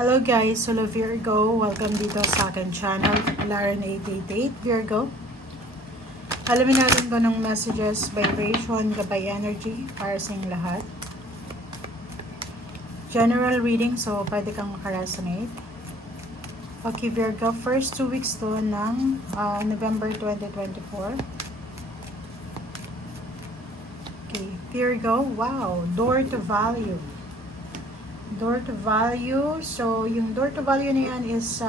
Hello guys, hello Virgo. Welcome dito sa akin channel, Laren 888 Virgo. Alamin natin ko ng messages, vibration, gabay energy para sa inyong lahat. General reading, so pwede kang makaresonate. Okay Virgo, first 2 weeks to ng November 2024. Okay, Virgo, wow, door to value. Door to value. So, yung door to value na yan is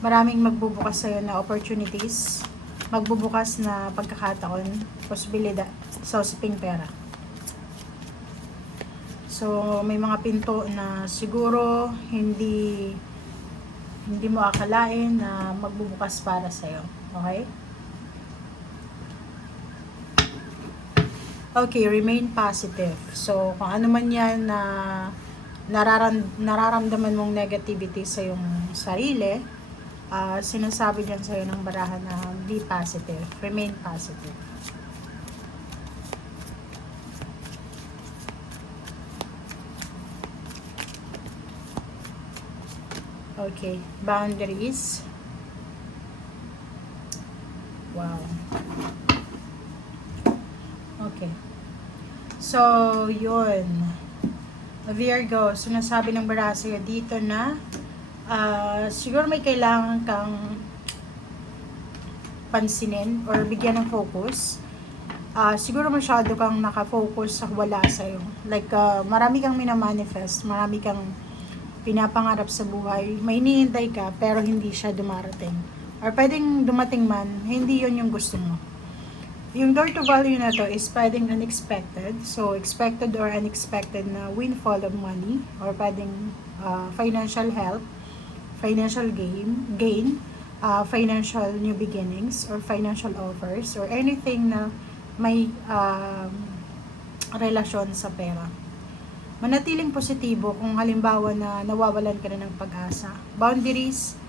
maraming magbubukas sa'yo na opportunities. Magbubukas na pagkakataon, posibilidad sa usaping pera. So, may mga pinto na siguro hindi mo akalain na magbubukas para sa'yo. Okay? Okay, remain positive. So, kung ano man yan na nararamdaman mong negativity sa iyong sarili, sinasabi dyan sa'yo ng barahan na be positive, remain positive. Okay, boundaries. Wow. Okay. So, yun. Virgo, sinasabi ng baraha sa'yo dito na siguro may kailangan kang pansinin or bigyan ng focus. Siguro masyado kang nakafocus sa wala sa'yo. Like, marami kang minamanifest, marami kang pinapangarap sa buhay. May hinihintay ka, pero hindi siya dumarating. Or pwedeng dumating man, hindi yon yung gusto mo. Yung door to value na to is pwedeng unexpected. So, expected or unexpected na windfall of money. Or pwedeng financial help, financial gain, financial new beginnings, or financial offers, or anything na may relasyon sa pera. Manatiling positibo kung halimbawa na nawawalan ka na ng pag-asa. Boundaries,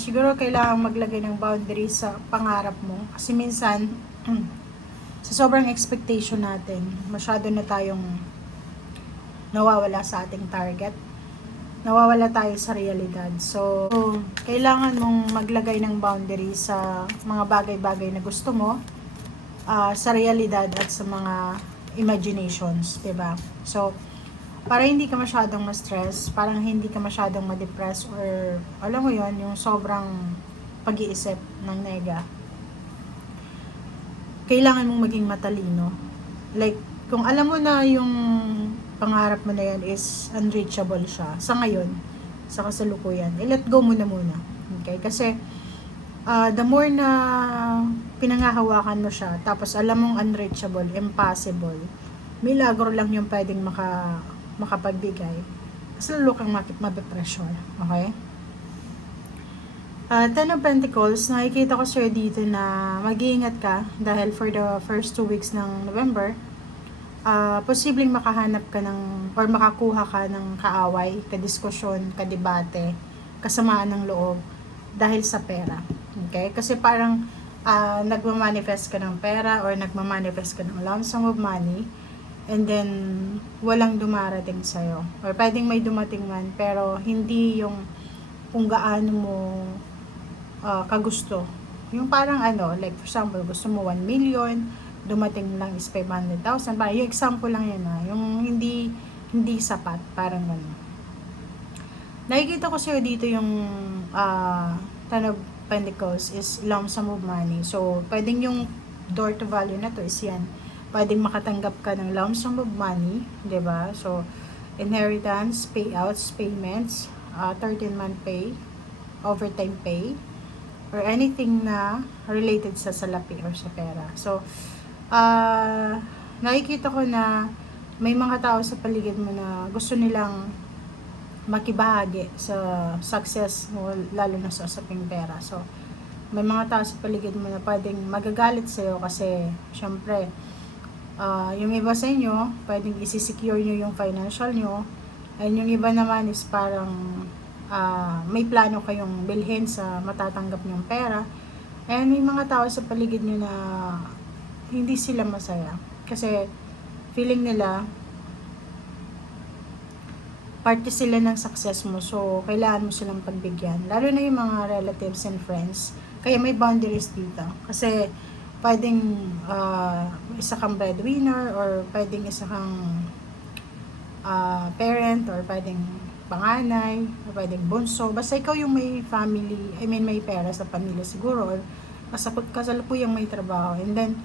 siguro kailangan maglagay ng boundaries sa pangarap mo. Kasi minsan, sa sobrang expectation natin, masyado na tayong nawawala sa ating target. Nawawala tayo sa realidad. So, kailangan mong maglagay ng boundaries sa mga bagay-bagay na gusto mo, sa realidad at sa mga imaginations, 'di ba? So, para hindi ka masyadong ma-stress, parang hindi ka masyadong ma-depress or alam mo 'yon, yung sobrang pag-iisip ng nega. Kailangan mong maging matalino. Like, kung alam mo na yung pangarap mo na yan is unreachable siya, sa ngayon, sa kasalukuyan, let go mo na muna. Okay? Kasi, the more na pinangahawakan mo siya, tapos alam mong unreachable, impossible, milagro lang yung pwedeng makapagbigay. Kasi lalo kang madepression. Okay? Ten of Pentacles, nakikita ko sir dito na mag-iingat ka dahil for the first 2 weeks ng November, posibleng makahanap ka ng or makakuha ka ng kaaway, kadiskusyon, kadebate, kasamaan ng loob dahil sa pera. Okay? Kasi parang nagmamanifest ka ng pera or nagmamanifest ka ng lump sum of money and then walang dumarating sa'yo. Or pwedeng may dumating man pero hindi yung kung gaano mo kagusto. Yung parang like for example, gusto mo 1 million, dumating lang is 500,000. Parang yung example lang yan yung hindi sapat, parang gano'n. Nakikita ko sa'yo dito yung Ten of Pentacles is lump sum of money. So, pwedeng yung door to value na to is yan. Pwedeng makatanggap ka ng lump sum of money, 'di ba? So, inheritance, payouts, payments, 13-month pay, overtime pay, or anything na related sa salapi or sa pera. So, nakikita ko na may mga tao sa paligid mo na gusto nilang makibahagi sa success mo, lalo na sa usaping pera. So, may mga tao sa paligid mo na pwedeng magagalit sa'yo kasi, syempre, yung iba sa inyo, pwedeng isi-secure nyo yung financial nyo, and yung iba naman is parang may plano kayong bilhin sa matatanggap nyong pera, and may mga tao sa paligid nyo na hindi sila masaya kasi feeling nila parte sila ng success mo. So, kailangan mo silang pagbigyan. Lalo na yung mga relatives and friends. Kaya may boundaries dito. Kasi, pwedeng isa kang breadwinner or pwedeng isa kang parent or pwedeng panganay or pwedeng bunso. Basta ikaw yung may family, may pera sa pamilya siguro or kasalukuyang may trabaho. And then,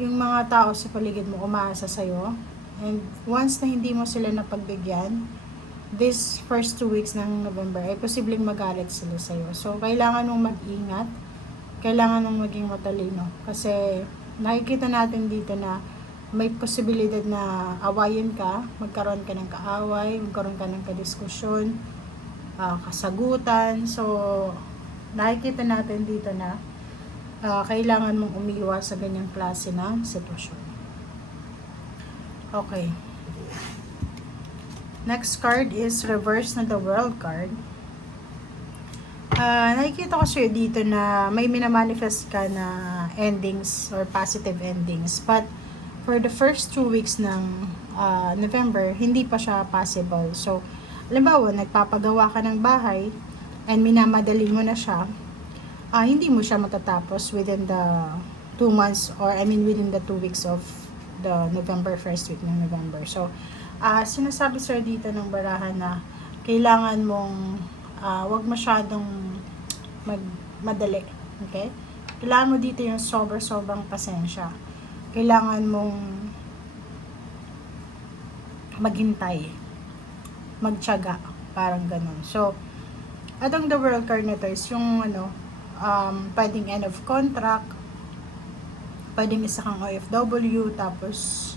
yung mga tao sa paligid mo umaasa sa'yo. And once na hindi mo sila napagbigyan, this first 2 weeks ng November, ay posibleng magalit sila sa'yo. So, kailangan mong mag-ingat. Kailangan mong maging matalino. Kasi, nakikita natin dito na may posibilidad na awayin ka, magkaroon ka ng kaaway, magkaroon ka ng kadiskusyon, kasagutan. So, nakikita natin dito na kailangan mong umiwas sa ganyang klase ng sitwasyon. Okay. Next card is reverse na the world card. Nakikita ko sa'yo dito na may minamanifest ka na endings or positive endings. But for the first 2 weeks ng November, hindi pa siya possible. So, halimbawa, nagpapagawa ka ng bahay and minamadali mo na siya, hindi mo siya matatapos within the 2 months or within the 2 weeks of the November, first week ng November. So, sinasabi sir dito ng barahan na kailangan mong wag masyadong madali. Okay? Kailangan mo dito yung sobrang pasensya. Kailangan mong maghintay. Magtiyaga. Parang ganun. So, atong the world card na to is yung pwedeng end of contract, pwedeng isa kang OFW, tapos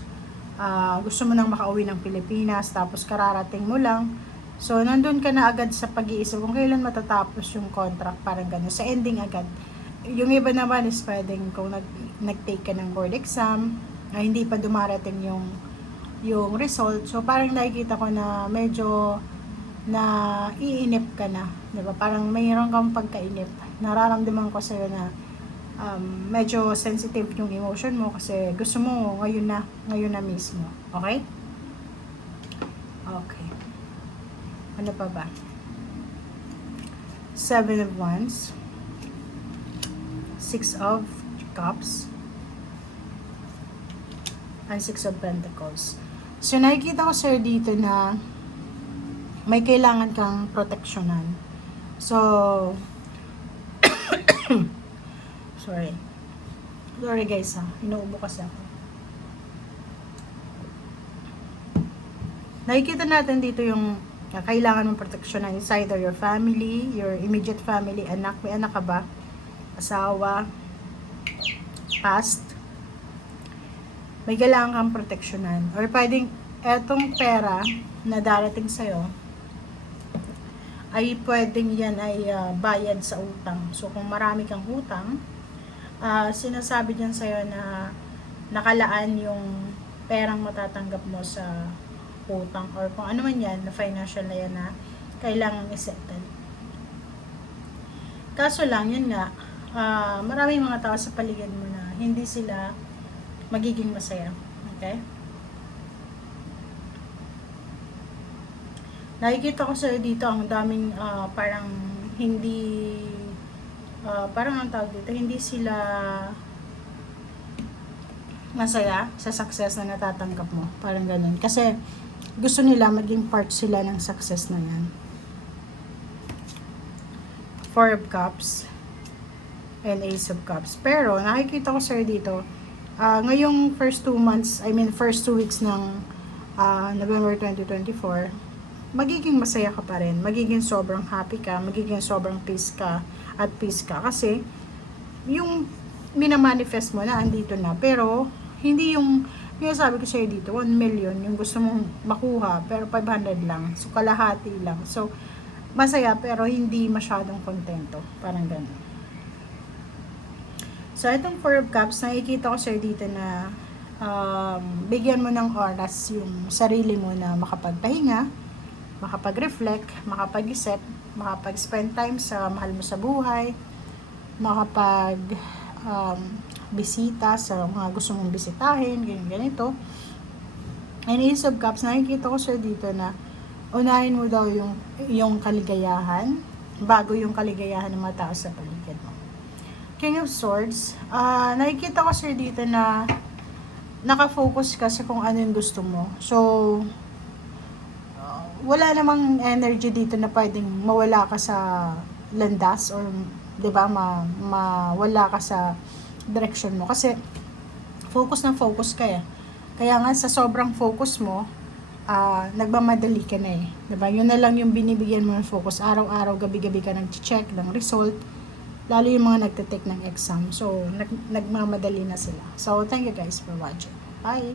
gusto mo nang makauwi ng Pilipinas, tapos kararating mo lang. So, nandun ka na agad sa pag-iisip kung kailan matatapos yung contract, parang gano'n. Sa ending agad. Yung iba naman is pwedeng kung nag-take ka ng board exam, hindi pa dumarating yung result. So, parang nakikita ko na medyo na iinip ka na. Diba? Parang mayroon kang pagkainip. Nararamdaman ko sa'yo na medyo sensitive yung emotion mo kasi gusto mo ngayon na mismo. Okay? Okay. Ano pa ba? 7 of Wands, 6 of Cups, and 6 of Pentacles. So, nakikita ko sir dito na may kailangan kang proteksyonan. So, sorry guys inuubo kasi ako. Nakikita natin dito yung kailangan mong proteksyonan is either your family, your immediate family, anak, may anak ka ba? Asawa, past. May kailangan kang proteksyonan. Or pwedeng etong pera na darating sa'yo ay pwedeng yan ay bayad sa utang. So kung marami kang utang, sinasabi dyan sa'yo na nakalaan yung perang matatanggap mo sa utang or kung ano man yan, na financial na yan na kailangan i-settle. Kaso lang, yun nga, maraming mga tao sa paligid mo na hindi sila magiging masaya. Okay? Nakikita ko sa dito ang daming parang hindi parang ang tawag dito, hindi sila masaya sa success na natatanggap mo. Parang ganun. Kasi gusto nila maging part sila ng success na yan. 4 of Cups and Ace of Cups. Pero nakikita ko sir dito, ngayong first 2 months, first 2 weeks ng November 2024, magiging masaya ka pa rin. Magiging sobrang happy ka, magiging sobrang peace ka kasi yung minamanifest mo na andito na. Pero hindi yung sabi ko sa'yo dito, 1 million yung gusto mong makuha, pero 500 lang. So, kalahati lang. So, masaya pero hindi masyadong kontento. Parang ganun. So, itong 4 of Cups, nakikita ko sa'yo dito na bigyan mo ng oras yung sarili mo na makapagpahinga, makapag-reflect, makapag-isip, makapag-spend time sa mahal mo sa buhay, makapag bisita sa mga gusto mong bisitahin, ganito. And Ace of Cups, nakikita ko sir dito na unahin mo daw yung kaligayahan bago yung kaligayahan ng mga tao sa paligid mo. King of Swords, nakikita ko sir dito na nakafocus ka sa kung ano yung gusto mo. So, wala namang energy dito na pwedeng mawala ka sa landas or 'di ba mawala ka sa direction mo kasi focus ka eh. Kaya nga sa sobrang focus mo, nagmamadali ka na eh. 'Di ba? Yun na lang yung binibigyan mo ng focus. Araw-araw, gabi-gabi ka nag-check ng result. Lalo yung mga nagte-take ng exam. So, nagmamadali na sila. So, thank you guys for watching. Bye!